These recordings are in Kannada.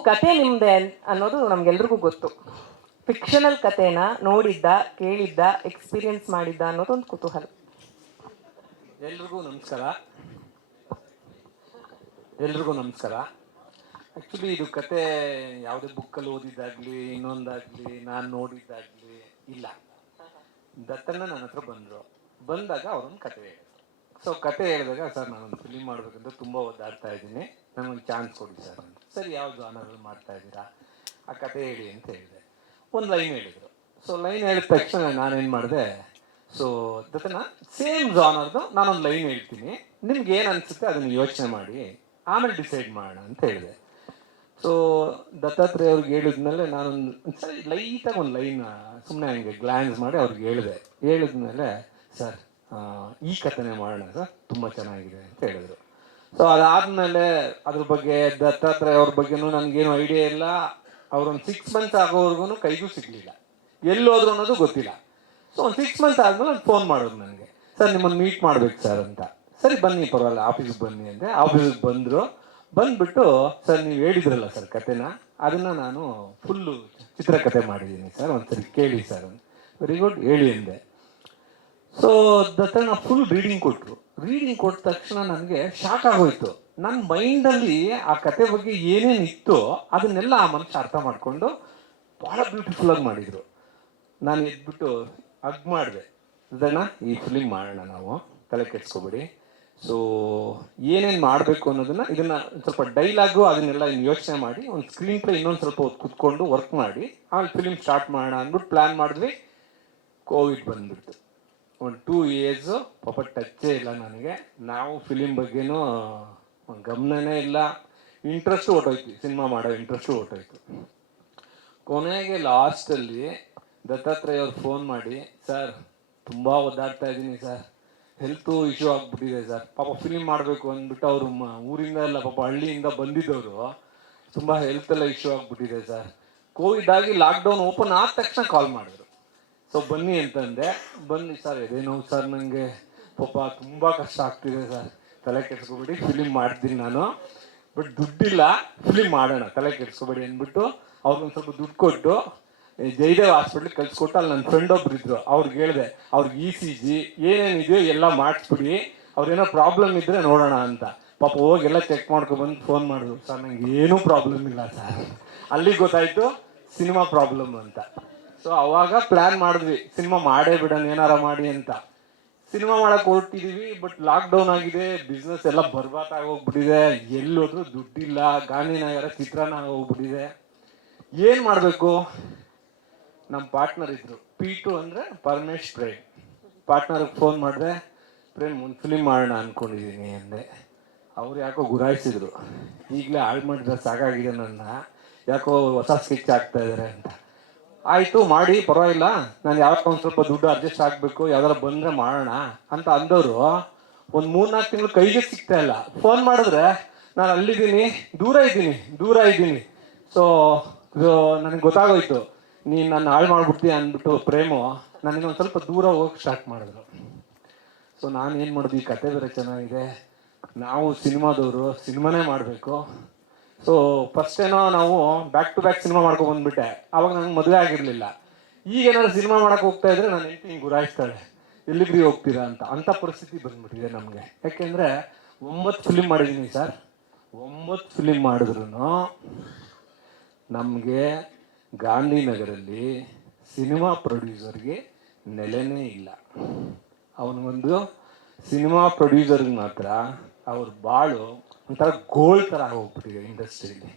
ಕತೆ ನಿಮ್ದೆ ಅನ್ನೋದು ನಮ್ಗೆಲ್ರಿಗೂ ಗೊತ್ತು. ಫಿಕ್ಷನಲ್ ಕತೆನ ನೋಡಿದ್ದ, ಕೇಳಿದ್ದ ಎಕ್ಸ್ಪೀರಿಯನ್ಸ್ ಮಾಡಿದ್ದ ಅನ್ನೋದು ಒಂದು ಕುತೂಹಲ. ಎಲ್ರಿಗೂ ನಮಸ್ಕಾರ. ಎಲ್ರಿಗೂ ನಮಸ್ಕಾರ. ಆ್ಯಕ್ಚುಲಿ ಇದು ಕತೆ ಯಾವುದೇ ಬುಕ್ಕಲ್ಲಿ ಓದಿದ್ದಾಗಲಿ, ಇನ್ನೊಂದಾಗಲಿ, ನಾನು ನೋಡಿದ್ದಾಗಲಿ ಇಲ್ಲ. ದತ್ತಣ್ಣ ನನ್ನ ಹತ್ರ ಬಂದರು. ಬಂದಾಗ ಅವರೊಂದು ಕತೆ ಹೇಳಿದ್ರು. ಸೊ ಕತೆ ಹೇಳಿದಾಗ ಸರ್ ನಾನೊಂದು ಫಿಲಿಮ್ ಮಾಡಬೇಕಂತ ತುಂಬ ಒದ್ದಾಡ್ತಾ ಇದ್ದೀನಿ. ನನಗೊಂದು ಚಾನ್ಸ್ ಕೊಡಿ ಸರ್ ಅಂತ. ಸರಿ ಯಾವ ಜಾನರಲ್ಲಿ ಮಾಡ್ತಾ ಇದ್ದೀರಾ? ಆ ಕತೆ ಹೇಳಿ ಅಂತ ಹೇಳಿದೆ. ಒಂದು ಲೈನ್ ಹೇಳಿದರು. ಸೊ ಲೈನ್ ಹೇಳಿದ ತಕ್ಷಣ ನಾನೇನು ಮಾಡಿದೆ ಸೊ ದತ್ತನ ಸೇಮ್ ಜಾನರ್ದು ನಾನೊಂದು ಲೈನ್ ಹೇಳ್ತೀನಿ. ನಿಮ್ಗೆ ಏನು ಅನಿಸುತ್ತೆ ಅದನ್ನು ಯೋಚನೆ ಮಾಡಿ, ಆಮೇಲೆ ಡಿಸೈಡ್ ಮಾಡೋಣ ಅಂತ ಹೇಳಿದೆ. ಸೊ ದತ್ತಾತ್ರೇಯ ಅವ್ರಿಗೆ ಹೇಳಿದ್ಮೇಲೆ ನಾನೊಂದು ಸರಿ ಲೈಟಾಗಿ ಒಂದು ಲೈನ್ ಸುಮ್ಮನೆ ಹಂಗೆ ಗ್ಲ್ಯಾನ್ಸ್ ಮಾಡಿ ಅವ್ರಿಗೆ ಹೇಳಿದೆ. ಹೇಳಿದ್ಮೇಲೆ, ಸರ್ ಈ ಕಥೆನೇ ಮಾಡೋಣ ಸರ್, ತುಂಬ ಚೆನ್ನಾಗಿದೆ ಅಂತ ಹೇಳಿದ್ರು. ಸೊ ಅದಾದ್ಮೇಲೆ ಅದ್ರ ಬಗ್ಗೆ ದತ್ತಾತ್ರೇಯ ಅವ್ರ ಬಗ್ಗೆನೂ ನನಗೇನು ಐಡಿಯಾ ಇಲ್ಲ. ಅವ್ರೊಂದು ಸಿಕ್ಸ್ ಮಂತ್ ಆಗೋವರೆಗೂ ಕೈಗೂ ಸಿಗಲಿಲ್ಲ. ಎಲ್ಲೋದ್ರು ಅನ್ನೋದು ಗೊತ್ತಿಲ್ಲ. ಸೊ ಒಂದು ಸಿಕ್ಸ್ ಮಂತ್ ಆದ್ಮೇಲೆ ಒಂದು ಫೋನ್ ಮಾಡೋದು ನನಗೆ. ಸರ್, ನಿಮ್ಮನ್ನು ಮೀಟ್ ಮಾಡ್ಬೇಕು ಸರ್ ಅಂತ. ಸರಿ, ಬನ್ನಿ ಪರವಾಗಿಲ್ಲ ಆಫೀಸ್ಗೆ ಬನ್ನಿ ಅಂದೆ. ಆಫೀಸ್ಗೆ ಬಂದರು. ಬಂದ್ಬಿಟ್ಟು, ಸರ್, ನೀವು ಹೇಳಿದ್ರಲ್ಲ ಸರ್ ಕತೆನ ಅದನ್ನು ನಾನು ಫುಲ್ಲು ಚಿತ್ರಕಥೆ ಮಾಡಿದ್ದೀನಿ ಸರ್, ಒಂದ್ಸರಿ ಕೇಳಿ ಸರ್. ವೆರಿ ಗುಡ್ ಹೇಳಿ ಅಂದೆ. ಸೊ ದತ್ತಣ್ಣ ಫುಲ್ ರೀಡಿಂಗ್ ಕೊಟ್ಟರು ರೀಡಿಂಗ್ ಕೊಟ್ಟ ತಕ್ಷಣ ನನಗೆ ಶಾಕ್ ಆಗೋಯ್ತು. ನನ್ನ ಮೈಂಡಲ್ಲಿ ಆ ಕತೆ ಬಗ್ಗೆ ಏನೇನು ಇತ್ತು ಅದನ್ನೆಲ್ಲ ಆ ಮನುಷ್ಯ ಅರ್ಥ ಮಾಡಿಕೊಂಡು ಭಾಳ ಬ್ಯೂಟಿಫುಲ್ ಆಗಿ ಮಾಡಿದರು. ನಾನು ಎದ್ಬಿಟ್ಟು ಅಗ್ ಮಾಡಿದೆ. ಇದನ್ನ ಈ ಫಿಲಿಮ್ ಮಾಡೋಣ ನಾವು. ತಲೆ ಕೆಡ್ಸ್ಕೊಬೇಡಿ. ಸೊ ಏನೇನು ಮಾಡಬೇಕು ಅನ್ನೋದನ್ನ ಇದನ್ನ ಸ್ವಲ್ಪ ಡೈಲಾಗು ಅದನ್ನೆಲ್ಲ ಯೋಚನೆ ಮಾಡಿ, ಒಂದು ಸ್ಕ್ರೀನ್ ಪ್ಲೇ ಇನ್ನೊಂದು ಸ್ವಲ್ಪ ಹೊತ್ತು ಕುತ್ಕೊಂಡು ವರ್ಕ್ ಮಾಡಿ ಆಮೇಲೆ ಫಿಲಿಮ್ ಸ್ಟಾರ್ಟ್ ಮಾಡೋಣ ಅಂದ್ಬಿಟ್ಟು ಪ್ಲ್ಯಾನ್ ಮಾಡಿದ್ವಿ. ಕೋವಿಡ್ ಬಂದ್ಬಿಡ್ತು. ಒಂದು ಟೂ ಇಯರ್ಸು ಪಾಪ ಟಚ್ಚೇ ಇಲ್ಲ ನನಗೆ. ನಾವು ಫಿಲಿಮ್ ಬಗ್ಗೆನೂ ಗಮನನೇ ಇಲ್ಲ. ಇಂಟ್ರೆಸ್ಟು ಹೊಟ್ಟೋಯ್ತು ಸಿನಿಮಾ ಮಾಡೋ ಇಂಟ್ರೆಸ್ಟು ಹೊಟ್ಟೋಯ್ತು ಕೊನೆಗೆ ಲಾಸ್ಟಲ್ಲಿ ದತ್ತಾತ್ರೇಯ ಅವ್ರು ಫೋನ್ ಮಾಡಿ, ಸರ್, ತುಂಬ ಒದ್ದಾಡ್ತಾ ಇದ್ದೀನಿ ಸರ್. ಹೆಲ್ತು ಇಶ್ಯೂ ಆಗಿಬಿಟ್ಟಿದೆ ಸರ್. ಪಾಪ ಫಿಲಿಮ್ ಮಾಡಬೇಕು ಅಂದ್ಬಿಟ್ಟು ಅವರು ಊರಿಂದ ಎಲ್ಲ ಪಾಪ ಹಳ್ಳಿಯಿಂದ ಬಂದಿದ್ದವರು. ತುಂಬ ಹೆಲ್ತ್ ಎಲ್ಲ ಇಶ್ಯೂ ಆಗಿಬಿಟ್ಟಿದೆ ಸರ್. ಕೋವಿಡ್ ಆಗಿ ಲಾಕ್ಡೌನ್ ಓಪನ್ ಆದ ತಕ್ಷಣ ಕಾಲ್ ಮಾಡಿದ್ರು. ಸೊ ಬನ್ನಿ ಅಂತಂದೆ. ಬನ್ನಿ ಸರ್, ಇದೇನೋ ಸರ್ ನನಗೆ ಪಾಪ ತುಂಬ ಕಷ್ಟ ಆಗ್ತಿದೆ ಸರ್. ತಲೆ ಕೆಡ್ಸ್ಕೊಬೇಡಿ ಫಿಲಿಮ್ ಮಾಡ್ತೀನಿ ನಾನು. ಬಟ್ ದುಡ್ಡಿಲ್ಲ ಫಿಲಿಮ್ ಮಾಡೋಣ, ತಲೆ ಕೆಡ್ಸ್ಕೊಬೇಡಿ ಅಂದ್ಬಿಟ್ಟು ಅವ್ರಿಗೊಂದು ಸ್ವಲ್ಪ ದುಡ್ಡು ಕೊಟ್ಟು ಜಯದೇವ್ ಹಾಸ್ಪಿಟ್ಲಿಗೆ ಕಳ್ಸಿಕೊಟ್ಟು, ಅಲ್ಲಿ ನನ್ನ ಫ್ರೆಂಡ್ ಒಬ್ರು ಇದ್ರು. ಅವ್ರಿಗೆ ಹೇಳಿದೆ, ಅವ್ರಿಗೆ ಇ ಸಿ ಜಿ ಏನೇನಿದೆಯೋ ಎಲ್ಲ ಮಾಡಿಸ್ಬಿಡಿ. ಅವ್ರೇನೋ ಪ್ರಾಬ್ಲಮ್ ಇದ್ರೆ ನೋಡೋಣ ಅಂತ. ಪಾಪ ಹೋಗಿ ಎಲ್ಲ ಚೆಕ್ ಮಾಡ್ಕೊಬಂದು ಫೋನ್ ಮಾಡಿದ್ರು. ಸರ್, ನಂಗೆ ಏನೂ ಪ್ರಾಬ್ಲಮ್ ಇಲ್ಲ ಸರ್. ಅಲ್ಲಿಗೆ ಗೊತ್ತಾಯಿತು ಸಿನಿಮಾ ಪ್ರಾಬ್ಲಮ್ ಅಂತ. ಸೊ ಅವಾಗ ಪ್ಲಾನ್ ಮಾಡಿದ್ವಿ, ಸಿನಿಮಾ ಮಾಡೇ ಬಿಡೋಣ, ಏನಾರ ಮಾಡಿ ಅಂತ. ಸಿನಿಮಾ ಮಾಡಕ್ ಹೊರಟಿದೀವಿ ಬಟ್ ಲಾಕ್ ಡೌನ್ ಆಗಿದೆ ಬಿಸ್ನೆಸ್ ಎಲ್ಲ ಬರ್ಬಾತ್ ಆಗೋಗ್ಬಿಟ್ಟಿದೆ. ಎಲ್ಲೋದ್ರೂ ದುಡ್ಡಿಲ್ಲ ಗಾಂಧಿನಗರ ಚಿತ್ರಾನ್ನ ಆಗೋಗ್ಬಿಟ್ಟಿದೆ ಏನ್ ಮಾಡ್ಬೇಕು? ನಮ್ಮ ಪಾರ್ಟ್ನರ್ ಇದ್ರು. ಪಿ ಟು ಅಂದ್ರೆ ಪರಮೇಶ್ ಪ್ರೇಮ್. ಪಾರ್ಟ್ನರ್ಗೆ ಫೋನ್ ಮಾಡಿದೆ, ಪ್ರೇಮ್, ಒಂದು ಫಿಲಿಮ್ ಮಾಡೋಣ ಅನ್ಕೊಂಡಿದ್ದೀನಿ ಅಂದೆ. ಅವ್ರು ಯಾಕೋ ಗುರಾಯಿಸಿದ್ರು. ಈಗಲೇ ಹಾಳು ಮಾಡಿದ್ರೆ ಸಾಕಾಗಿದೆ ನನ್ನ. ಯಾಕೋ ಹೊಸ ಸ್ಕಿಚ್ ಆಗ್ತಾ ಇದಾರೆ ಅಂತ. ಆಯಿತು, ಮಾಡಿ, ಪರವಾಗಿಲ್ಲ. ನಾನು ಯಾವಾಗ ಒಂದು ಸ್ವಲ್ಪ ದುಡ್ಡು ಅಡ್ಜಸ್ಟ್ ಆಗಬೇಕು, ಯಾವ್ದಾರ ಬಂದರೆ ಮಾಡೋಣ ಅಂತ ಅಂದವರು ಒಂದು ಮೂರ್ನಾಲ್ಕು ತಿಂಗಳು ಕೈಗೆ ಸಿಗ್ತಾ ಇಲ್ಲ. ಫೋನ್ ಮಾಡಿದ್ರೆ ನಾನು ಅಲ್ಲಿದ್ದೀನಿ, ದೂರ ಇದ್ದೀನಿ ದೂರ ಇದ್ದೀನಿ. ಸೊ ನನಗೆ ಗೊತ್ತಾಗೋಯ್ತು. ನೀನು ನನ್ನ ಹಾಳು ಮಾಡ್ಬಿಡ್ತೀಯ ಅಂದ್ಬಿಟ್ಟು ಪ್ರೇಮು ನನಗೆ ಒಂದು ಸ್ವಲ್ಪ ದೂರ ಹೋಗಕ್ಕೆ ಸ್ಟಾರ್ಟ್ ಮಾಡಿದ್ರು. ಸೊ ನಾನು ಏನು ಮಾಡೋದು? ಈ ಕತೆ ಬೇರೆ ಚೆನ್ನಾಗಿದೆ. ನಾವು ಸಿನಿಮಾದವರು, ಸಿನಿಮಾನೇ ಮಾಡಬೇಕು. ಸೊ ಫಸ್ಟ್ ಏನೋ ನಾವು ಬ್ಯಾಕ್ ಟು ಬ್ಯಾಕ್ ಸಿನಿಮಾ ಮಾಡ್ಕೊಂಡು ಬಂದ್ಬಿಟ್ಟೆ. ಅವಾಗ ನಂಗೆ ಮದುವೆ ಆಗಿರಲಿಲ್ಲ. ಈಗ ಏನಾದ್ರು ಸಿನಿಮಾ ಮಾಡಕ್ಕೆ ಹೋಗ್ತಾ ಇದ್ರೆ ನಾನು ಹೆಂಡತಿ ಹಿಂಗೆ ಗುರಾಯಿಸ್ತಾಳೆ. ಎಲ್ಲಿಗ್ರಿ ಹೋಗ್ತೀರಾ ಅಂತ. ಅಂಥ ಪರಿಸ್ಥಿತಿ ಬಂದ್ಬಿಟ್ಟಿದೆ ನಮಗೆ. ಯಾಕೆಂದರೆ ಒಂಬತ್ತು ಫಿಲಿಮ್ ಮಾಡಿದ್ದೀನಿ ಸರ್. ಒಂಬತ್ತು ಫಿಲಿಮ್ ಮಾಡಿದ್ರು ನಮಗೆ ಗಾಂಧಿನಗರಲ್ಲಿ ಸಿನಿಮಾ ಪ್ರೊಡ್ಯೂಸರ್ಗೆ ನೆಲೆನೇ ಇಲ್ಲ. ಅವನಿಗೊಂದು ಸಿನಿಮಾ ಪ್ರೊಡ್ಯೂಸರ್ಗೆ ಮಾತ್ರ ಅವ್ರ ಬಾಳು ಒಂಥರ ಗೋಲ್ಡ್ ಥರ ಹೋಗ್ಬಿಟ್ಟಿದೆ ಇಂಡಸ್ಟ್ರಿಗೆ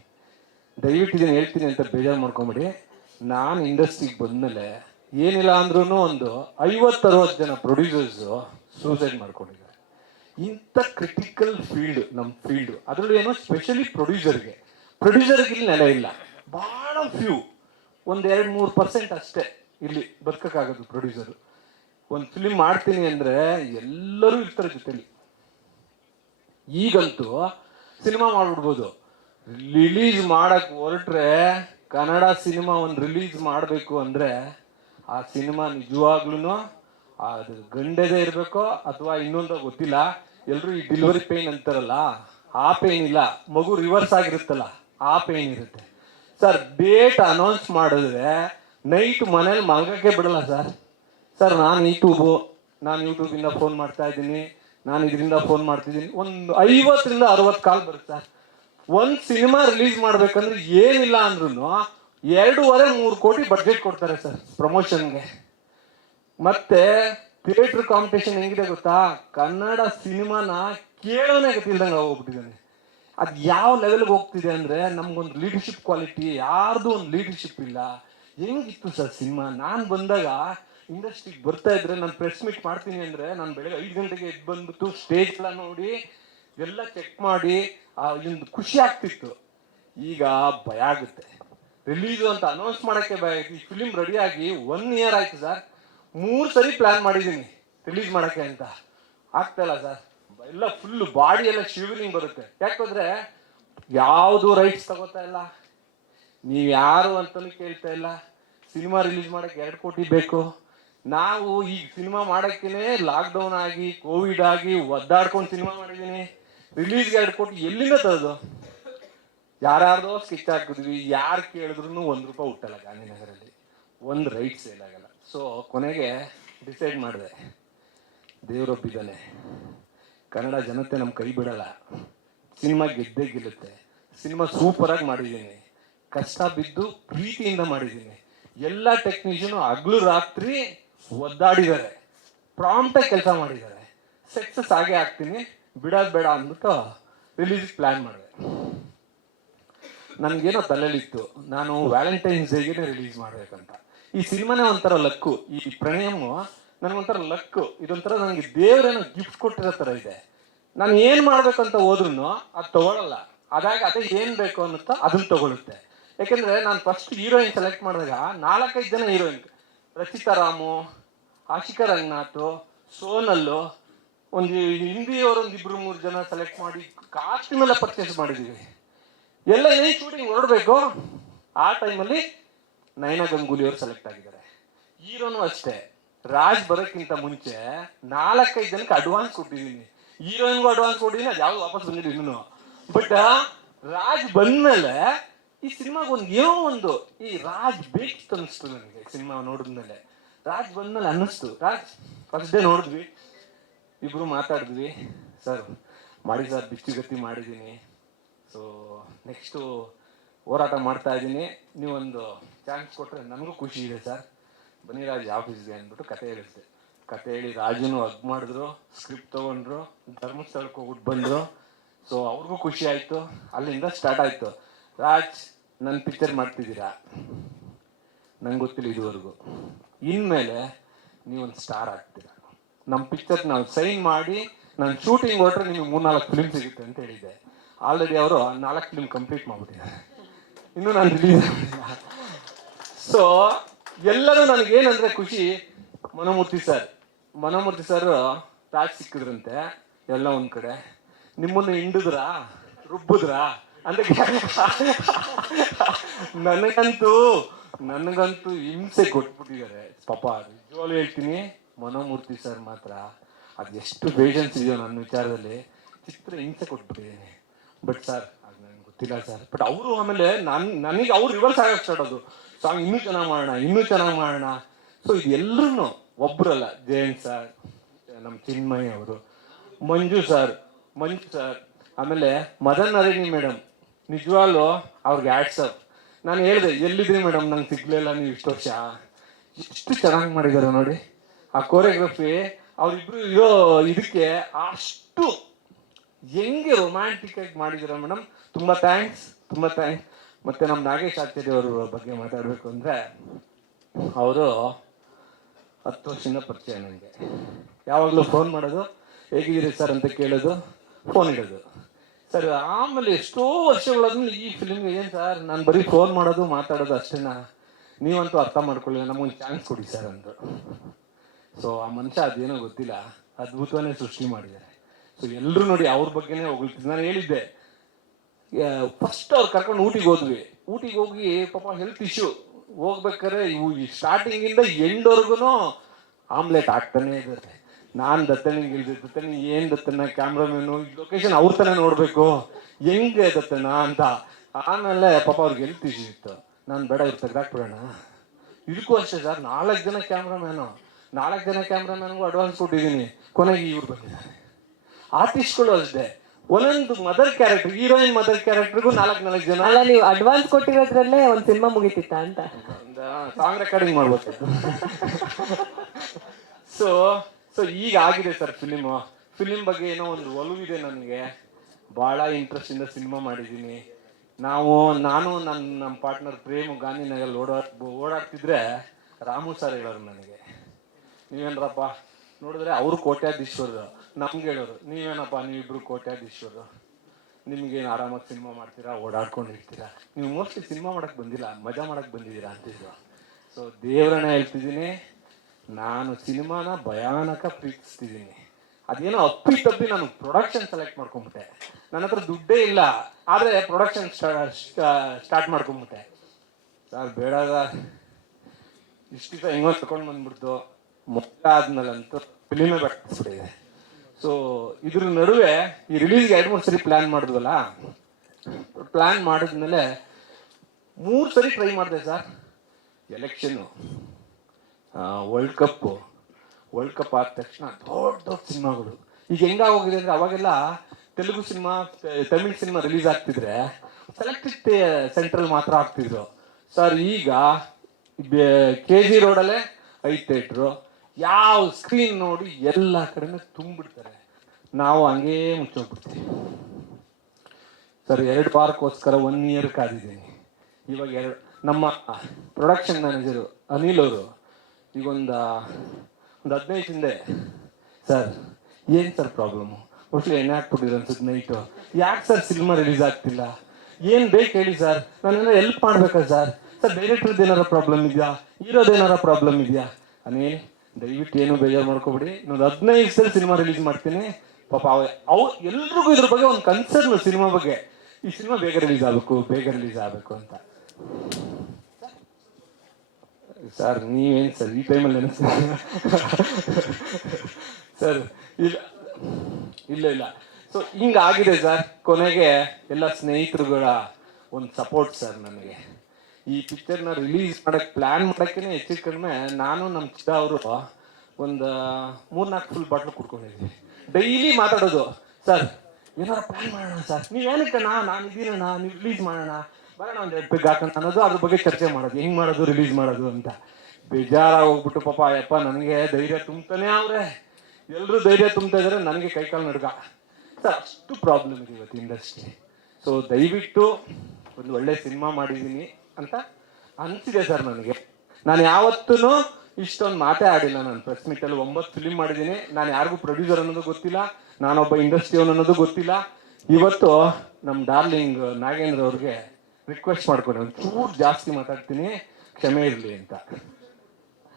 ದಯವಿಟ್ಟು ಇದನ್ನು ಹೇಳ್ತೀನಿ ಅಂತ ಬೇಜಾರು ಮಾಡ್ಕೊಂಬಿಡಿ. ನಾನು ಇಂಡಸ್ಟ್ರಿಗೆ ಬಂದಮೇಲೆ ಏನಿಲ್ಲ ಅಂದ್ರೂ ಒಂದು ಐವತ್ತು ಅರವತ್ತು ಜನ ಪ್ರೊಡ್ಯೂಸರ್ಸು ಸೂಸೈಡ್ ಮಾಡ್ಕೊಂಡಿದ್ದಾರೆ. ಇಂಥ ಕ್ರಿಟಿಕಲ್ ಫೀಲ್ಡ್ ನಮ್ಮ ಫೀಲ್ಡು ಅದರಲ್ಲೂ ಏನೋ ಸ್ಪೆಷಲಿ ಪ್ರೊಡ್ಯೂಸರ್ಗೆ ಪ್ರೊಡ್ಯೂಸರ್ಗೆ ಇಲ್ಲಿ ನೆಲೆ ಇಲ್ಲ. ಭಾಳ ಫ್ಯೂ ಒಂದು ಎರಡು ಮೂರು ಪರ್ಸೆಂಟ್ ಅಷ್ಟೇ ಇಲ್ಲಿ ಬದುಕಕ್ಕಾಗೋದು ಪ್ರೊಡ್ಯೂಸರು ಒಂದು ಫಿಲಿಮ್ ಮಾಡ್ತೀನಿ ಅಂದರೆ ಎಲ್ಲರೂ ಇರ್ತಾರೆ ಜೊತೆಲಿ. ಈಗಂತೂ ಸಿನಿಮಾ ಮಾಡ್ಬಿಡ್ಬೋದು. ರಿಲೀಸ್ ಮಾಡಕ್ ಹೊರಟ್ರೆ ಕನ್ನಡ ಸಿನಿಮಾ ಒಂದು ರಿಲೀಸ್ ಮಾಡಬೇಕು ಅಂದ್ರೆ ಆ ಸಿನಿಮಾ ನಿಜವಾಗ್ಲೂ ಅದು ಗಂಡದೇ ಇರಬೇಕೋ ಅಥವಾ ಇನ್ನೊಂದೋ ಗೊತ್ತಿಲ್ಲ. ಎಲ್ಲರೂ ಈ ಡಿಲಿವರಿ ಪೇನ್ ಅಂತಾರಲ್ಲ, ಆ ಪೇನ್ ಇಲ್ಲ. ಮಗು ರಿವರ್ಸ್ ಆಗಿರುತ್ತಲ್ಲ, ಆ ಪೇನ್ ಇರುತ್ತೆ. ಸರ್, ಡೇಟ್ ಅನೌನ್ಸ್ ಮಾಡಿದ್ರೆ ನೈಟ್ ಮನೇಲಿ ಮಲ್ಗಕ್ಕೆ ಬಿಡಲ್ಲ ಸರ್. ಸರ್, ನಾನು ಯೂಟ್ಯೂಬು ನಾನು ಯೂಟ್ಯೂಬಿಂದ ಫೋನ್ ಮಾಡ್ತಾ ಇದ್ದೀನಿ. ನಾನು ಇದರಿಂದ ಫೋನ್ ಮಾಡ್ತಿದ್ದೀನಿ. ಒಂದು ಐವತ್ತರಿಂದ ಅರವತ್ತು ಕಾಲ್ ಬರುತ್ತೆ ಒಂದು ಸಿನಿಮಾ ರಿಲೀಸ್ ಮಾಡ್ಬೇಕಂದ್ರೆ ಏನಿಲ್ಲ ಅಂದ್ರೂ ಎರಡೂವರೆ, ಮೂರು ಕೋಟಿ ಬಡ್ಜೆಟ್ ಕೊಡ್ತಾರೆ ಸರ್ ಪ್ರಮೋಷನ್ಗೆ ಮತ್ತೆ ಥಿಯೇಟರ್ ಕಾಂಪಿಟೇಷನ್ ಹೆಂಗಿದೆ ಗೊತ್ತಾ? ಕನ್ನಡ ಸಿನಿಮಾನ ಕೇಳೋನೇ ಗೊತ್ತಿಲ್ದಂಗೆ ಹೋಗ್ಬಿಟ್ಟಿದ್ದಾನೆ ಅದು ಯಾವ ಲೆವೆಲ್ಗೆ ಹೋಗ್ತಿದೆ ಅಂದರೆ ನಮಗೊಂದು ಲೀಡರ್ಶಿಪ್ ಕ್ವಾಲಿಟಿ ಯಾರ್ದು ಒಂದು ಲೀಡರ್ಶಿಪ್ ಇಲ್ಲ. ಹೆಂಗಿತ್ತು ಸರ್ ಸಿನಿಮಾ? ನಾನು ಬಂದಾಗ ಇಂಡಸ್ಟ್ರಿಗೆ ಬರ್ತಾ ಇದ್ರೆ ನಾನು ಪ್ರೆಸ್ ಮೀಟ್ ಮಾಡ್ತೀನಿ ಅಂದ್ರೆ ನಾನು ಬೆಳಗ್ಗೆ ಐದು ಗಂಟೆಗೆ ಎದ್ದು ಬಂದ್ಬಿಟ್ಟು ಸ್ಟೇಜ್ ಎಲ್ಲ ನೋಡಿ, ಎಲ್ಲ ಚೆಕ್ ಮಾಡಿ, ಆ ಇದೊಂದು ಖುಷಿ ಆಗ್ತಿತ್ತು. ಈಗ ಭಯ ಆಗುತ್ತೆ. ರಿಲೀಸು ಅಂತ ಅನೌನ್ಸ್ ಮಾಡಕ್ಕೆ ಭಯ ಆಯ್ತು. ಈ ಫಿಲಿಮ್ ರೆಡಿಯಾಗಿ ಒನ್ ಇಯರ್ ಆಯ್ತು ಸರ್ ಮೂರು ಸರಿ ಪ್ಲಾನ್ ಮಾಡಿದ್ದೀನಿ ರಿಲೀಸ್ ಮಾಡೋಕ್ಕೆ ಅಂತ. ಆಗ್ತಾ ಸರ್ ಎಲ್ಲ ಫುಲ್ ಬಾಡಿ ಎಲ್ಲ ಶಿವರಿಂಗ್ ಬರುತ್ತೆ. ಯಾಕಂದ್ರೆ ಯಾವುದು ರೈಟ್ಸ್ ತಗೋತಾ ಇಲ್ಲ. ನೀವು ಯಾರು ಅಂತಲೂ ಕೇಳ್ತಾ ಇಲ್ಲ. ಸಿನಿಮಾ ರಿಲೀಸ್ ಮಾಡಕ್ಕೆ ಎರಡು ಕೋಟಿ ಬೇಕು. ನಾವು ಈ ಸಿನಿಮಾ ಮಾಡಕ್ಕೇನೆ ಲಾಕ್ಡೌನ್ ಆಗಿ ಕೋವಿಡ್ ಆಗಿ ಒದ್ದಾಡ್ಕೊಂಡು ಸಿನಿಮಾ ಮಾಡಿದ್ದೀನಿ ರಿಲೀಸ್ಗೆ ಎರಡು ಕೋಟಿ ಎಲ್ಲಿಂದ ತರೋದು? ಯಾರ್ಯಾರ್ದೋ ಸ್ಕಿಚ್ ಹಾಕಿದ್ವಿ ಯಾರು ಕೇಳಿದ್ರು ಒಂದು ರೂಪಾಯಿ ಹುಟ್ಟಲ್ಲ ಗಾಂಧಿನಗರಲ್ಲಿ. ಒಂದು ರೈಟ್ ಸೇಲ್ ಆಗಲ್ಲ. ಸೊ ಕೊನೆಗೆ ಡಿಸೈಡ್ ಮಾಡಿದೆ. ದೇವರೊಬ್ಬಿದ್ದಾನೆ. ಕನ್ನಡ ಜನತೆ ನಮ್ಮ ಕೈ ಬಿಡಲ್ಲ. ಸಿನಿಮಾ ಗೆದ್ದೇ ಗೆಲ್ಲುತ್ತೆ. ಸಿನಿಮಾ ಸೂಪರಾಗಿ ಮಾಡಿದ್ದೀನಿ. ಕಷ್ಟ ಬಿದ್ದು ಪ್ರೀತಿಯಿಂದ ಮಾಡಿದ್ದೀನಿ. ಎಲ್ಲ ಟೆಕ್ನಿಷಿಯನು ಹಗ್ಲು ರಾತ್ರಿ ಒದ್ದಾಡಿದ್ದಾರೆ. ಪ್ರಾಂಪ್ಟಾಗಿ ಕೆಲಸ ಮಾಡಿದ್ದಾರೆ. ಸಕ್ಸಸ್ ಆಗೇ ಆಗ್ತೀನಿ, ಬಿಡೋದು ಬೇಡ ಅಂದ್ಬಿಟ್ಟು ರಿಲೀಸ್ ಪ್ಲ್ಯಾನ್ ಮಾಡಿದೆ. ನನಗೇನೋ ತಲೆಯಲ್ಲಿತ್ತು. ನಾನು ವ್ಯಾಲೆಂಟೈನ್ಸ್ ಡೇಗೆ ರಿಲೀಸ್ ಮಾಡಬೇಕಂತ. ಈ ಸಿನಿಮಾನೇ ಒಂಥರ ಲಕ್ಕು. ಈ ಪ್ರಣಯಮು ನನಗೊಂಥರ ಲಕ್ಕು. ಇದೊಂಥರ ನನಗೆ ದೇವರೇನೋ ಗಿಫ್ಟ್ ಕೊಟ್ಟಿರೋ ಥರ ಇದೆ. ನಾನು ಏನು ಮಾಡ್ಬೇಕಂತ ಹೋದ್ರೂ ಅದು ತಗೊಳ್ಳಲ್ಲ ಅದಾಗ ಅದೇ ಏನು ಬೇಕು ಅನ್ನುತ್ತೋ ಅದನ್ನ ತಗೊಳುತ್ತೆ. ಯಾಕೆಂದರೆ ನಾನು ಫಸ್ಟ್ ಹೀರೋಯಿನ್ ಸೆಲೆಕ್ಟ್ ಮಾಡಿದಾಗ ನಾಲ್ಕೈದು ಜನ ಹೀರೋಯಿನ್ ರಚಿತಾ ರಾಮು ಆಶಿಕಾ ರಂಗನಾಥ್ ಸೋನಲ್ಲು, ಒಂದು ಹಿಂದಿಯವರು ಒಂದು ಇಬ್ರು ಮೂರು ಜನ ಸೆಲೆಕ್ಟ್ ಮಾಡಿ ಕಾಸ್ಟ್ ಮೇಲೆ ಪರ್ಚೇಸ್ ಮಾಡಿದೀವಿ. ಎಲ್ಲ ಏನ್ ಶೂಟಿಂಗ್ ಹೊರಡಬೇಕು ಆ ಟೈಮಲ್ಲಿ ನಯನ ಗಂಗೂಲಿ ಅವರು ಸೆಲೆಕ್ಟ್ ಆಗಿದ್ದಾರೆ. ಹೀರೋನು ಅಷ್ಟೇ. ರಾಜ್ ಬರೋಕ್ಕಿಂತ ಮುಂಚೆ ನಾಲ್ಕೈದು ಜನಕ್ಕೆ ಅಡ್ವಾನ್ಸ್ ಕೊಟ್ಟಿದ್ದೀನಿ ಹೀರೋಯಿನ್ಗೂ ಅಡ್ವಾನ್ಸ್ ಕೊಟ್ಟಿದ್ದೀನಿ ಅದು ಯಾವ್ದು ವಾಪಸ್ ಇನ್ನೂ. ಬಟ್ ರಾಜ್ ಬಂದ್ಮೇಲೆ ಈ ಸಿನಿಮಾಗ ಒಂದು ಏನೋ ಒಂದು, ಈ ರಾಜ್ ಬೇಕಿತ್ತು ಅನಿಸ್ತು ನನಗೆ ಸಿನಿಮಾ ನೋಡಿದ್ಮೇಲೆ ರಾಜ್ ಬಂದ್ಮೇಲೆ ಅನ್ನಿಸ್ತು. ರಾಜ್, ಫಸ್ಟ್ ಡೇ ನೋಡಿದ್ವಿ. ಇಬ್ರು ಮಾತಾಡಿದ್ವಿ. ಸರ್, ಮಾಡಿ ಸರ್ ಬಿಚ್ಚುಗತ್ತಿ ಮಾಡಿದ್ದೀನಿ. ಸೊ ನೆಕ್ಸ್ಟು ಹೋರಾಟ ಮಾಡ್ತಾ ಇದ್ದೀನಿ. ನೀವೊಂದು ಚಾನ್ಸ್ ಕೊಟ್ಟರೆ ನನಗೂ ಖುಷಿ ಇದೆ ಸರ್. ಬನ್ನಿ ರಾಜ್ ಆಫೀಸ್ಗೆ ಅಂದ್ಬಿಟ್ಟು ಕತೆ ಹೇಳಿದ್ದೆ. ಕತೆ ಹೇಳಿ ರಾಜನು ಹಗ್ ಮಾಡಿದ್ರು ಸ್ಕ್ರಿಪ್ಟ್ ತೊಗೊಂಡ್ರು, ಧರ್ಮಸ್ಥಳಕ್ಕೆ ಹೋಗ್ಬಿಟ್ಟು ಬಂದರು. ಸೊ ಅವ್ರಿಗೂ ಖುಷಿ ಆಯಿತು. ಅಲ್ಲಿಂದ ಸ್ಟಾರ್ಟ್ ಆಯಿತು. ರಾಜ್ ನನ್ನ ಪಿಕ್ಚರ್ ಮಾಡ್ತಿದ್ದೀರಾ ನಂಗೆ ಗೊತ್ತಿಲ್ಲ ಇದುವರೆಗೂ. ಇನ್ಮೇಲೆ ನೀವೊಂದು ಸ್ಟಾರ್ ಆಗ್ತೀರಾ. ನಮ್ಮ ಪಿಕ್ಚರ್ ನಾವು ಸೈನ್ ಮಾಡಿ, ನಾನು ಶೂಟಿಂಗ್ ಹೊರಟ್ರೆ ನಿಮಗೆ ಮೂರ್ನಾಲ್ಕು ಫಿಲ್ಮ್ ಸಿಗುತ್ತೆ ಅಂತ ಹೇಳಿದ್ದೆ. ಆಲ್ರೆಡಿ ಅವರು ನಾಲ್ಕು ಫಿಲ್ಮ್ ಕಂಪ್ಲೀಟ್ ಮಾಡ್ಬಿಟ್ಟಿದ್ದಾರೆ. ಇನ್ನು ನಾನು ರಿಲೀಸ್ ಸೊ ಎಲ್ಲರೂ ನನಗೇನಂದ್ರೆ ಖುಷಿ, ಮನೋಮೂರ್ತಿ ಸರ್ ಮನೋಮೂರ್ತಿ ಸರ್ ರಾಜ್ ಸಿಕ್ಕಿದ್ರಂತೆ, ಎಲ್ಲ ಒಂದು ಕಡೆ. ನಿಮ್ಮನ್ನು ಹಿಂಡಿದ್ರಾ? ರುಬ್ಬಿದ್ರಾ? ಅಂತ ನನಗಂತೂ ನನಗಂತೂ ಹಿಂಸೆ ಕೊಟ್ಬಿಟ್ಟಿದ್ದಾರೆ. ಪಾಪ, ನಿಜವಾಗ್ಲೂ ಹೇಳ್ತೀನಿ, ಮನೋಮೂರ್ತಿ ಸರ್ ಮಾತ್ರ, ಅದು ಎಷ್ಟು ಪೇಷನ್ಸ್ ಇದೆಯೋ ನನ್ನ ವಿಚಾರದಲ್ಲಿ, ಚಿತ್ರ ಹಿಂಸೆ ಕೊಟ್ಬಿಟ್ಟಿದ್ದೀನಿ. ಬಟ್ ಸರ್ ಅದು ನನಗೆ ಗೊತ್ತಿಲ್ಲ ಸರ್ ಬಟ್ ಅವರು ಆಮೇಲೆ ನನ್, ನನಗೆ ಅವ್ರು ರಿವರ್ಸ್ ಆಗಕ್ಕೆ ಸ್ಟಾರ್ಟ್ ಅದು ಸಾಂಗ್ ಇನ್ನೂ ಚೆನ್ನಾಗಿ ಮಾಡೋಣ, ಇನ್ನೂ ಚೆನ್ನಾಗಿ ಮಾಡೋಣ. ಸೊ ಇದು ಎಲ್ಲರೂ ಒಬ್ಬರಲ್ಲ ಜಯಂತ್ ಸರ್ ನಮ್ಮ ಚಿನ್ಮಯ್ ಅವರು. ಮಂಜು ಸರ್ ಮಂಜು ಸರ್ ಆಮೇಲೆ ಮದನ್ ನರೇನಿ ಮೇಡಮ್ ನಿಜವಾಗ್ಲೂ ಅವ್ರಿಗೆ ಆಡ್ಸ ನಾನು ಹೇಳಿದೆ ಎಲ್ಲಿದ್ರಿ ಮೇಡಮ್ ನಂಗೆ ಸಿಗ್ಲಿಲ್ಲ ನೀವು ಇಷ್ಟು ವರ್ಷ. ಎಷ್ಟು ಚೆನ್ನಾಗಿ ಮಾಡಿದ್ದಾರೆ ನೋಡಿ. ಆ ಕೋರಿಯೋಗ್ರಫಿ ಅವ್ರಿಬ್ರು ಇರೋ ಇದಕ್ಕೆ ಅಷ್ಟು ಹೆಂಗೆ ರೊಮ್ಯಾಂಟಿಕ್ ಆಗಿ ಮಾಡಿದಾರೆ ಮೇಡಮ್ ತುಂಬಾ ಥ್ಯಾಂಕ್ಸ್ ತುಂಬಾ ಥ್ಯಾಂಕ್ಸ್ ಮತ್ತೆ ನಮ್ಮ ನಾಗೇಶ್ ಆಚಾರ್ಯ ಅವ್ರ ಬಗ್ಗೆ ಮಾತಾಡಬೇಕು ಅಂದ್ರೆ, ಅವರು ಹತ್ತು ವರ್ಷದಿಂದ ಪರಿಚಯ ನನಗೆ ಯಾವಾಗಲೂ ಫೋನ್ ಮಾಡೋದು, ಹೇಗಿದ್ದೀರಿ ಸರ್ ಅಂತ ಕೇಳೋದು ಫೋನ್ ಇಡೋದು. ಸರ್, ಆಮೇಲೆ ಎಷ್ಟೋ ವರ್ಷಗಳಾದ್ಮೇಲೆ ಈ ಫಿಲ್ಮ್ಗೆ ಏನು ಸರ್, ನಾನು ಬರೀ ಫೋನ್ ಮಾಡೋದು, ಮಾತಾಡೋದು ಅಷ್ಟೇನಾ? ನೀವಂತೂ ಅರ್ಥ ಮಾಡ್ಕೊಳ್ಳಿಲ್ಲ ನಮಗೊಂದು ಚಾನ್ಸ್ ಕೊಡಿ ಸರ್ ಅಂದರು ಸೊ ಆ ಮನುಷ್ಯ ಅದೇನೋ ಗೊತ್ತಿಲ್ಲ, ಅದ್ಭುತವನ್ನೇ ಸೃಷ್ಟಿ ಮಾಡಿದ್ದಾರೆ ಸೊ ಎಲ್ಲರೂ ನೋಡಿ ಅವ್ರ ಬಗ್ಗೆನೇ ಹೋಗ್ತಿದ್ದೆ ನಾನು ಹೇಳಿದ್ದೆ ಫಸ್ಟ್ ಅವ್ರು ಕರ್ಕೊಂಡು ಊಟಿಗೆ ಹೋದ್ವಿ. ಊಟಿಗೆ ಹೋಗಿ ಪಾಪ ಹೆಲ್ತ್ ಇಶ್ಯೂ ಹೋಗ್ಬೇಕಾದ್ರೆ ಇವು ಸ್ಟಾರ್ಟಿಂಗ್ ಇಂದ ಎಂಡ್ವರೆಗೂ ಆಮ್ಲೆಟ್ ಆಗ್ತಾನೆ ಇದ್ದಾರೆ ನಾನ್ ದತ್ತನಿಗೆ ಇಳಿದೆ ದತ್ತನಿ ಏನ್ ದತ್ತನ ಕ್ಯಾಮ್ರಾಮೇನು ಲೊಕೇಶನ್ ಅವ್ರ ತಾನೇ ನೋಡಬೇಕು. ಹೆಂಗೆ ದತ್ತನ ಅಂತ. ಆಮೇಲೆ ಪಾಪ ಅವ್ರಿಗೆ ಎಲ್ಲಿ ತಿಳಿಸಿತ್ತು ನಾನು ಬೇಡ ಇವ್ರು ತೆಗ್ದಾಕ್ಬಿಡೋಣ. ಇದಕ್ಕೂ ಅಷ್ಟೇ ಸರ್ ನಾಲ್ಕು ಜನ ಕ್ಯಾಮ್ರಾಮ್ಯಾನು ನಾಲ್ಕು ಜನ ಕ್ಯಾಮ್ರಾಮ್ಯಾನ್ಗೂ ಅಡ್ವಾನ್ಸ್ ಕೊಟ್ಟಿದ್ದೀನಿ. ಕೊನೆಗೆ ಇವ್ರು ಬಂದಿದ್ದಾರೆ. ಆರ್ಟಿಸ್ಟ್ಗಳು ಅಷ್ಟೇ. ಒಂದೊಂದು ಮದರ್ ಕ್ಯಾರೆಕ್ಟರ್ ಹೀರೋಯಿನ್ ಮದರ್ ಕ್ಯಾರೆಕ್ಟರ್ಗೂ ನಾಲ್ಕು ನಾಲ್ಕು ಜನ. ಅಲ್ಲ ನೀವು ಅಡ್ವಾನ್ಸ್ ಕೊಟ್ಟಿರೋದ್ರಲ್ಲೇ ಒಂದು ಸಿನಿಮಾ ಮುಗಿತಿತ್ತ ಅಂತ? ಸಾಂಗ್ ರೆಕಾರ್ಡಿಂಗ್ ಮಾಡ್ಬೇಕು ಸೊ ಸೊ ಈಗ ಆಗಿದೆ ಸರ್ ಫಿಲಿಮ್. ಫಿಲಿಮ್ ಬಗ್ಗೆ ಏನೋ ಒಂದು ಒಲವಿದೆ ನನಗೆ. ಭಾಳ ಇಂಟ್ರೆಸ್ಟ್ ಇಂದ ಸಿನಿಮಾ ಮಾಡಿದ್ದೀನಿ. ನಾವು, ನಾನು ನನ್ನ ನಮ್ಮ ಪಾರ್ಟ್ನರ್ ಪ್ರೇಮ್ ಗಾಂಧಿನಗರ್ ಓಡಾಡ್ ಓಡಾಡ್ತಿದ್ರೆ ರಾಮು ಸರ್ ಹೇಳೋರು ನನಗೆ. ನೀವೇನ್ರಪ್ಪ? ನೋಡಿದ್ರೆ ಅವರು ಕೋಟ್ಯಾಧೀಶ್ವರರು. ನಮ್ಗೆ ಹೇಳೋರು, ನೀವೇನಪ್ಪ? ನೀವಿಬ್ರು ಕೋಟ್ಯಾಧೀಶ್ವರರು. ನಿಮ್ಗೇನು ಆರಾಮಾಗಿ ಸಿನಿಮಾ ಮಾಡ್ತೀರಾ? ಓಡಾಡ್ಕೊಂಡಿರ್ತೀರಾ? ನೀವು ಮೋಸ್ಟ್ಲಿ ಸಿನಿಮಾ ಮಾಡಕ್ ಬಂದಿಲ್ಲ, ಮಜಾ ಮಾಡಕ್ ಬಂದಿದ್ದೀರಾ ಅಂತಿದ್ರು. ಸೊ ದೇವರನ್ನ ಹೇಳ್ತಿದ್ದೀನಿ. ನಾನು ಸಿನಿಮಾನ ಭಯಾನಕ ಪ್ರೀತಿಸ್ತಿದ್ದೀನಿ. ಅದೇನೋ ಅಪ್ಪಿ ತಪ್ಪಿ ನಾನು ಪ್ರೊಡಕ್ಷನ್ ಸೆಲೆಕ್ಟ್ ಮಾಡ್ಕೊಂಬಿಟ್ಟೆ. ನನ್ನ ಹತ್ರ ದುಡ್ಡೇ ಇಲ್ಲ, ಆದರೆ ಪ್ರೊಡಕ್ಷನ್ ಸ್ಟಾರ್ಟ್ ಮಾಡ್ಕೊಂಬಿಟ್ಟೆ. ಸರ್, ಬೇಡ ಇಷ್ಟು ದಿವಸ ಹೆಂಗೋ ತಗೊಂಡು ಬಂದ್ಬಿಡ್ತು. ಮೊತ್ತ ಆದ್ಮೇಲಂತೂ ಫಿಲಿಮೇ ಬರ್ತಿದೆ ಸೊ ಇದ್ರ ನಡುವೆ ಈ ರಿಲೀಸ್ಗೆ ಎರಡು ಮೂರು ಸರಿ ಪ್ಲಾನ್ ಮಾಡಿದ್ವಲ್ಲ? ಪ್ಲಾನ್ ಮಾಡಿದ್ಮೇಲೆ ಮೂರು ಸರಿ ಟ್ರೈ ಮಾಡಿದೆ sir. Election world cup world cup ಆದ ತಕ್ಷಣ ದೊಡ್ಡ ದೊಡ್ಡ ಸಿನಿಮಾಗಳು. ಈಗ ಹೆಂಗಾಗೋಗಿದೆ ಅಂದ್ರೆ ಅವಾಗೆಲ್ಲ Telugu cinema, Tamil cinema release ಆಗ್ತಿದ್ರೆ ಸೆಲೆಕ್ಟೆಡ್ ಸೆಂಟ್ರಲ್ ಮಾತ್ರ ಆಗ್ತಿದ್ರು. ಸರ್ ಈಗ ಕೆ ಜಿ ರೋಡಲ್ಲೇ ಐದು ಥಿಯೇಟ್ರು ಯಾವ ಸ್ಕ್ರೀನ್ ನೋಡಿ ಎಲ್ಲ ಕಡೆನೂ ತುಂಬಿಡ್ತಾರೆ. ನಾವು ಹಂಗೇ ಮುಚ್ಚೋಗ್ಬಿಡ್ತೀವಿ ಸರ್ ಎರಡು ವಾರಕ್ಕೋಸ್ಕರ ಒನ್ ಇಯರ್ ಕಾದಿದ್ದೀನಿ. ಇವಾಗ ಎರಡು, ನಮ್ಮ ಪ್ರೊಡಕ್ಷನ್ ಮ್ಯಾನೇಜರು ಅನಿಲ್ ಅವರು ಈಗ ಒಂದು ಹದಿನೈದು ಹಿಂದೆ. ಸರ್, ಏನು ಸರ್ ಪ್ರಾಬ್ಲಮ್ಮು ಮೋಸ್ಟ್ಲಿ ಎಣ್ಣೆ ಹಾಕ್ಬಿಟ್ಟಿದ್ರು ಅನ್ಸುತ್ತೆ ನೈಟು ಯಾಕೆ ಸರ್ ಸಿನಿಮಾ ರಿಲೀಸ್ ಆಗ್ತಿಲ್ಲ? ಏನು ಬೇಕು ಹೇಳಿ ಸರ್? ನಾನೆಲ್ಲ ಎಲ್ಪ್ ಮಾಡ್ಬೇಕಾ ಸರ್? ಸರ್ ಡೈರೆಕ್ಟರ್ದು ಏನಾರ ಪ್ರಾಬ್ಲಮ್ ಇದೆಯಾ? ಇರೋದೇನಾರ ಪ್ರಾಬ್ಲಮ್ ಇದೆಯಾ? ಅನೇ ದಯವಿಟ್ಟು ಏನು ಬೇಜಾರು ಮಾಡ್ಕೊಬಿಡಿ. ನಾನು ಹದಿನೈದು ಸಲ ಸಿನಿಮಾ ರಿಲೀಸ್ ಮಾಡ್ತೀನಿ. ಪಾಪ ಅವು ಎಲ್ರಿಗೂ ಇದ್ರ ಬಗ್ಗೆ ಒಂದು ಕನ್ಸರ್ನ್ ಸಿನಿಮಾ ಬಗ್ಗೆ. ಈ ಸಿನಿಮಾ ಬೇಗ ರಿಲೀಸ್ ಆಗಬೇಕು, ಬೇಗ ರಿಲೀಸ್ ಆಗಬೇಕು ಅಂತ. ಸರ್ ನೀವೇನು ಸರ್ ಈ ಟೈಮಲ್ಲಿ ಸರ್ ಇಲ್ಲ ಇಲ್ಲ ಇಲ್ಲ ಸೊ ಹಿಂಗಾಗಿದೆ ಸರ್ ಕೊನೆಗೆ ಎಲ್ಲ ಸ್ನೇಹಿತರುಗಳ ಒಂದು ಸಪೋರ್ಟ್ ಸರ್ ನನಗೆ ಈ ಪಿಕ್ಚರ್ನ ರಿಲೀಸ್ ಮಾಡಕ್ ಪ್ಲ್ಯಾನ್ ಮಾಡಕ್ಕೇನೆ ಹೆಚ್ಚು ಕಡಿಮೆ ನಾನು ನಮ್ಮ ಚಿಕ್ಕ ಅವರು ಒಂದು ಮೂರ್ನಾಲ್ಕು ಫುಲ್ ಬಾಟ್ಲು ಕುಡ್ಕೊಂಡಿದ್ವಿ. ಡೈಲಿ ಮಾತಾಡೋದು. ಸರ್ ಏನಾರ ಪ್ಲ್ಯಾನ್ ಮಾಡೋಣ ಸರ್ ನೀವೇನಕ್ಕಣ್ಣ ನಾನು ಇದ್ದೀನಣ್ಣ ನೀವು ರಿಲೀಸ್ ಮಾಡೋಣ. ಬರೋಣ, ಒಂದು ಎರಡು ಪಿಗ್ ಹಾಕೋಣ ಅನ್ನೋದು ಅದ್ರ ಬಗ್ಗೆ ಚರ್ಚೆ ಮಾಡೋದು. ಹೆಂಗ್ ಮಾಡೋದು ರಿಲೀಸ್ ಮಾಡೋದು ಅಂತ. ಬೇಜಾರಾಗಿ ಹೋಗ್ಬಿಟ್ಟು ಪಾಪ ಅಯ್ಯಪ್ಪ ನನಗೆ ಧೈರ್ಯ ತುಂಬ್ತಾನೆ ಅವ್ರೆ. ಎಲ್ಲರೂ ಧೈರ್ಯ ತುಂಬ್ತಾ ಇದಾರೆ, ನನಗೆ ಕೈಕಾಲು ನಡ್ಗ. ಸರ್, ಅಷ್ಟು ಪ್ರಾಬ್ಲಮ್ ಇದೆ ಇವತ್ತು ಇಂಡಸ್ಟ್ರಿ ಸೊ ದಯವಿಟ್ಟು ಒಂದು ಒಳ್ಳೆ ಸಿನಿಮಾ ಮಾಡಿದ್ದೀನಿ ಅಂತ ಅನಿಸಿದೆ ಸರ್ ನನಗೆ. ನಾನು ಯಾವತ್ತೂ ಇಷ್ಟೊಂದು ಮಾತೇ ಆಡಿಲ್ಲ ನಾನು. ಪ್ರೆಸ್ ಮೀಟಲ್ಲಿ ಒಂಬತ್ತು ಫಿಲಿಮ್ ಮಾಡಿದ್ದೀನಿ. ನಾನು ಯಾರಿಗೂ ಪ್ರೊಡ್ಯೂಸರ್ ಅನ್ನೋದು ಗೊತ್ತಿಲ್ಲ. ನಾನೊಬ್ಬ ಇಂಡಸ್ಟ್ರಿ ಅನ್ನೋದು ಗೊತ್ತಿಲ್ಲ. ಇವತ್ತು ನಮ್ಮ ಡಾರ್ಲಿಂಗ್ ನಾಗೇಂದ್ರ ಅವ್ರಿಗೆ ರಿಕ್ವೆಸ್ಟ್ ಮಾಡ್ಕೊಂಡೆ ಒಂಚೂರು ಜಾಸ್ತಿ ಮಾತಾಡ್ತೀನಿ, ಕ್ಷಮೆ ಇರಲಿ ಅಂತ.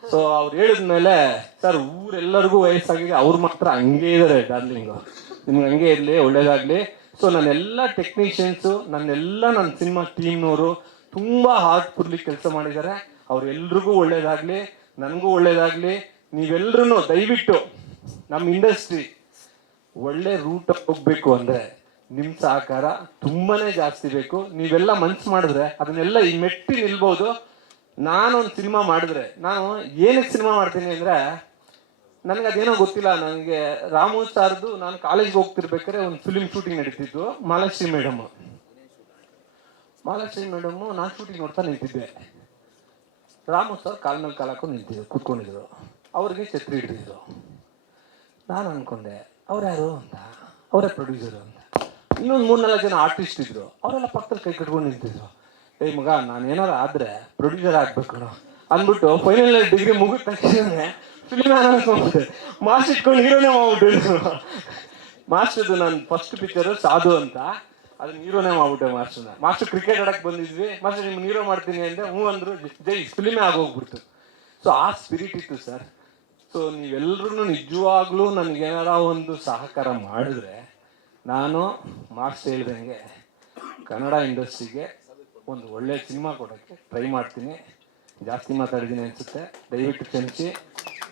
ಸೊ ಅವ್ರು ಹೇಳಿದ್ಮೇಲೆ ಸರ್, ಊರೆಲ್ಲರಿಗೂ ವಯಸ್ಸಾಗಿದೆ, ಅವ್ರು ಮಾತ್ರ ಹಂಗೆ ಇದಾರೆ ಡಾರ್ಲಿಂಗು ನಿಮ್ಗೆ ಹಂಗೆ ಇರಲಿ, ಒಳ್ಳೇದಾಗ್ಲಿ. ಸೊ ನನ್ನೆಲ್ಲ ಟೆಕ್ನಿಷಿಯನ್ಸು ನನ್ನೆಲ್ಲ ನನ್ನ ಸಿನಿಮಾ ಟೀಮ್ನವರು ತುಂಬಾ ಹಾರ್ಟ್ಫುಲ್ಲಿ ಕೆಲಸ ಮಾಡಿದ್ದಾರೆ. ಅವ್ರೆಲ್ರಿಗೂ ಒಳ್ಳೇದಾಗ್ಲಿ, ನನಗೂ ಒಳ್ಳೇದಾಗ್ಲಿ. ನೀವೆಲ್ಲರೂ ದಯವಿಟ್ಟು ನಮ್ಮ ಇಂಡಸ್ಟ್ರಿ ಒಳ್ಳೆ ರೂಟ್ ಹೋಗ್ಬೇಕು ಅಂದ್ರೆ ನಿಮ್ ಸಹಕಾರ ತುಂಬಾನೇ ಜಾಸ್ತಿ ಬೇಕು. ನೀವೆಲ್ಲ ಮನ್ಸು ಮಾಡಿದ್ರೆ ಅದನ್ನೆಲ್ಲ ಈ ಮೆಟ್ಟಿ ನಿಲ್ಬಹುದು ನಾನೊಂದು ಸಿನಿಮಾ ಮಾಡಿದ್ರೆ, ನಾನು ಏನಕ್ಕೆ ಸಿನಿಮಾ ಮಾಡ್ತೀನಿ ಅಂದ್ರೆ, ನನಗೆ ಅದೇನೋ ಗೊತ್ತಿಲ್ಲ. ನನಗೆ ರಾಮು ಸಾರ್ದು ನಾನು ಕಾಲೇಜ್ಗೆ ಹೋಗ್ತಿರ್ಬೇಕಾದ್ರೆ ಒಂದು ಫಿಲ್ಮ್ ಶೂಟಿಂಗ್ ನಡೀತಿತ್ತು. ಮಾಲಾಶ್ರೀ ಮೇಡಮ್. ಮಾಲಾಶ್ರೀ ಮೇಡಮ್, ನಾನು ಶೂಟಿಂಗ್ ನೋಡ್ತಾ ನಿಂತಿದ್ದೆ. ರಾಮು ಸರ್ ಕಾಲ್ ಮೇಲೆ ಕಾಲ್ ಹಾಕೊಂಡು ನಿಂತಿದ್ರು, ಕೂತ್ಕೊಂಡಿದ್ರು. ಅವ್ರಿಗೆ ಛತ್ರಿ ಹಿಡಿದಿದ್ರು. ನಾನು ಅನ್ಕೊಂಡೆ, ಅವ್ರು ಯಾರು ಅಂತ? ಅವರೇ ಪ್ರೊಡ್ಯೂಸರು ಅಂತ. ಇನ್ನೊಂದು ಮೂರ್ನಾಲ್ಕು ಜನ ಆರ್ಟಿಸ್ಟ್ ಇದ್ರು. ಅವರೆಲ್ಲ ಪಕ್ಕದಲ್ಲಿ ಕೈ ಕಟ್ಕೊಂಡು ನಿಂತಿದ್ರು. ಏ ಮಗ, ನಾನು ಏನಾರ ಆದ್ರೆ ಪ್ರೊಡ್ಯೂಸರ್ ಆಗ್ಬೇಕು ಅಂದ್ಬಿಟ್ಟು ಫೈನಲ್ ಡಿಗ್ರಿ ಮುಗಿದ ತಕ್ಷಣ ಫಿಲ್ಮ್ ಅನ್ಕೊಂಡ್ಬಿಟ್ಟೆ ಮಾಸ್ಟರ್ ಇಟ್ಕೊಂಡು ಹೀರೋನೇ ಮಾಡ್ಬಿಟ್ಟಿದ್ರು ಮಾಸ್ಟರ್ದು ನನ್ನ ಫಸ್ಟ್ ಪಿಕ್ಚರ್ ಸಾಧು ಅಂತ. ಅದನ್ನ ಹೀರೋನೇ ಮಾಡ್ಬಿಟ್ಟೆ ಮಾಸ್ಟರ್ನ ಮಾಸ್ಟರ್ ಕ್ರಿಕೆಟ್ ಆಡಕ್ ಬಂದಿದ್ವಿ. ಮಾಸ್ಟರ್ ನಿಮ್ಗೆ ಹೀರೋ ಮಾಡ್ತೀನಿ ಅಂದ್ರೆ ಹ್ಞೂ ಅಂದ್ರು. ಜೈ ಫಿಲ್ಮೇ ಆಗೋಗ್ಬಿಡ್ತು. ಸೊ ಆ ಸ್ಪಿರಿಟ್ ಇತ್ತು ಸರ್ ಸೊ ನೀವೆಲ್ಲರೂ ನಿಜವಾಗ್ಲೂ ನನಗೇನಾರ ಒಂದು ಸಹಕಾರ ಮಾಡಿದ್ರೆ ನಾನು ಮಾರ್ಕ್ಸ್ ಹೇಳಿದಂಗೆ ಕನ್ನಡ ಇಂಡಸ್ಟ್ರಿಗೆ ಒಂದು ಒಳ್ಳೆ ಸಿನಿಮಾ ಕೊಡೋಕ್ಕೆ ಟ್ರೈ ಮಾಡ್ತೀನಿ. ಜಾಸ್ತಿ ಮಾತಾಡಿದ್ದೀನಿ ಅನಿಸುತ್ತೆ. ದಯವಿಟ್ಟು ಕ್ಷಮಿಸಿ.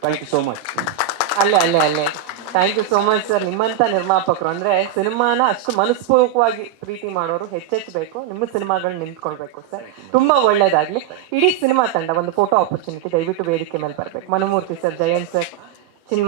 ಥ್ಯಾಂಕ್ ಯು ಸೋ ಮಚ್ ಅಲ್ಲೇ ಅಲ್ಲೇ ಅಲ್ಲೇ. Thank you so much sir ನಿಮ್ಮಂಥ ನಿರ್ಮಾಪಕರು ಅಂದರೆ ಸಿನಿಮಾನ ಅಷ್ಟು ಮನಸ್ಪೂರ್ವಕವಾಗಿ ಪ್ರೀತಿ ಮಾಡೋರು ಹೆಚ್ಚೆಚ್ಚಬೇಕು. ನಿಮ್ಮ ಸಿನಿಮಾಗಳು ನಿಂತ್ಕೊಳ್ಬೇಕು ಸರ್ ತುಂಬ ಒಳ್ಳೇದಾಗಲಿ. ಇಡೀ ಸಿನಿಮಾ ತಂಡ ಒಂದು ಫೋಟೋ ಆಪರ್ಚುನಿಟಿ ದಯವಿಟ್ಟು ವೇದಿಕೆ ಮೇಲೆ ಬರಬೇಕು. Manamurthy sir Jayant sir